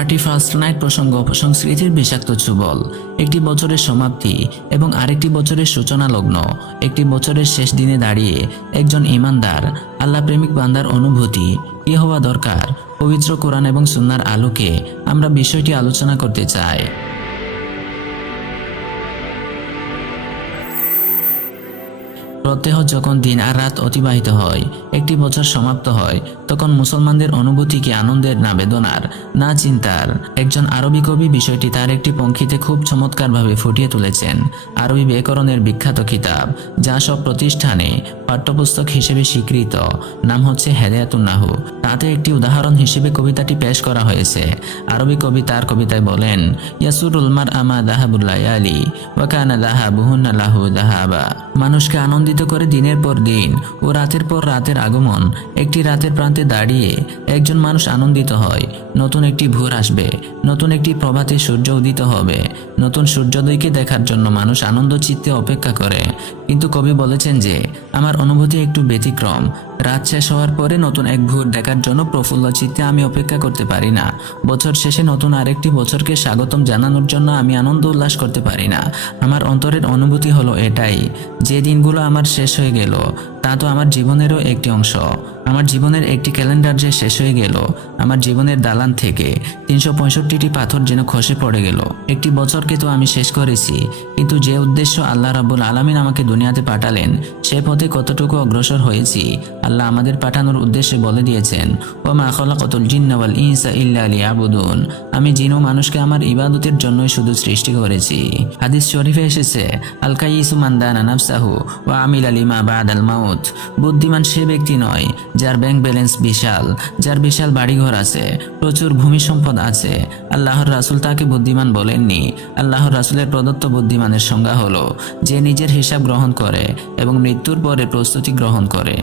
31st night প্রসঙ্গ অপসংস্কৃতির বিষাক্ত ছুবল। একটি বছরের সমাপ্তি এবং আরেকটি বছরের সূচনা লগ্ন। একটি বছরের শেষ দিনে দাঁড়িয়ে একজন ঈমানদার আল্লাহ প্রেমিক বান্দার অনুভূতি কি হওয়া দরকার, পবিত্র কোরআন এবং সুন্নাহর আলোকে আমরা বিষয়টি আলোচনা করতে চাই। প্রত্যহ যখন দিন আর রাত অতিবাহিত হয়, একটি বছর সমাপ্ত হয়, তখন মুসলমানদের অনুভূতি কি আনন্দের না বেদনার না চিন্তার? একজন আরবি কবি বিষয়টি তার একটি পঙ্ক্তিতে খুব চমৎকারভাবে ফুটিয়ে তুলেছেন। আরবি ব্যাকরণের বিখ্যাত কিতাব, যা সব প্রতিষ্ঠানে পাঠ্যপুস্তক হিসেবে স্বীকৃত, নাম হচ্ছে হেদায়াতুন নাহু। তাতে একটি উদাহরণ হিসেবে কবিতাটি পেশ করা হয়েছে। আরবি কবি তার কবিতায় বলেন, ইয়াসুরুল মার আমা দাহাবুল লায়ালি ওয়া কানা দাহাবুহুন্না লাহু দাহাবা। মানুষকে আনন্দিত করে দিনের পর দিন ও রাতের পর রাতের আগমন। একটি রাতের প্রান্তে দাঁড়িয়ে একজন মানুষ আনন্দিত হয়, নতুন একটি ভোর আসবে, নতুন একটি প্রভাতে সূর্য উদিত হবে। নতুন সূর্যোদয়কে দেখার জন্য মানুষ আনন্দ চিত্তে অপেক্ষা করে। কিন্তু কবি বলেছেন যে আমার অনুভূতি একটু ব্যতিক্রম। রাত শেষ হওয়ার পরে নতুন এক ভোর দেখার জন্য প্রফুল্ল চিত্তে আমি অপেক্ষা করতে পারি না। বছর শেষে নতুন আরেকটি বছরকে স্বাগতম জানানোর জন্য আমি আনন্দ উল্লাস করতে পারি না। আমার অন্তরের অনুভূতি হলো এটাই, যে দিনগুলো আমার শেষ হয়ে গেল তা তো আমার জীবনেরও একটি অংশ। আমার জীবনের একটি ক্যালেন্ডার যে শেষ হয়ে গেল, আমার জীবনের দালান থেকে 365টি পাথর যেন খসে পড়ে গেল। একটি বছরকে তো আমি শেষ করেছি, কিন্তু যে উদ্দেশ্য আল্লাহ রাব্বুল আলামিন আমাকে দুনিয়াতে পাঠালেন, সে পথে কতটুকু অগ্রসর হয়েছি আল্লাহ আমাদের পাঠানোর উদ্দেশ্যে বলে দিয়েছেন, ওয়া মা খালাকাতুল জিন্না ওয়াল ইনসা ইল্লা লিয়াবুদুন। আমি জিন ও মানুষকে আমার ইবাদতের জন্যই শুধু সৃষ্টি করেছি। হাদিস শরীফে এসেছে, আল কাইয়িসু মান দানা নাফসাহু ওয়া আমিলা লিমা বাদাল মাউত। বুদ্ধিমান সে ব্যক্তি নয় যার ব্যাংক ব্যালেন্স বিশাল, যার বিশাল বাড়িঘর আছে, প্রচুর ভূমি সম্পদ আছে। আল্লাহর রাসূল তাকে বুদ্ধিমান বলেননি। আল্লাহর রাসূলের প্রদত্ত বুদ্ধিমানের সংজ্ঞা হলো যে নিজের হিসাব গ্রহণ করে এবং মৃত্যুর পরে প্রস্তুতি গ্রহণ করে।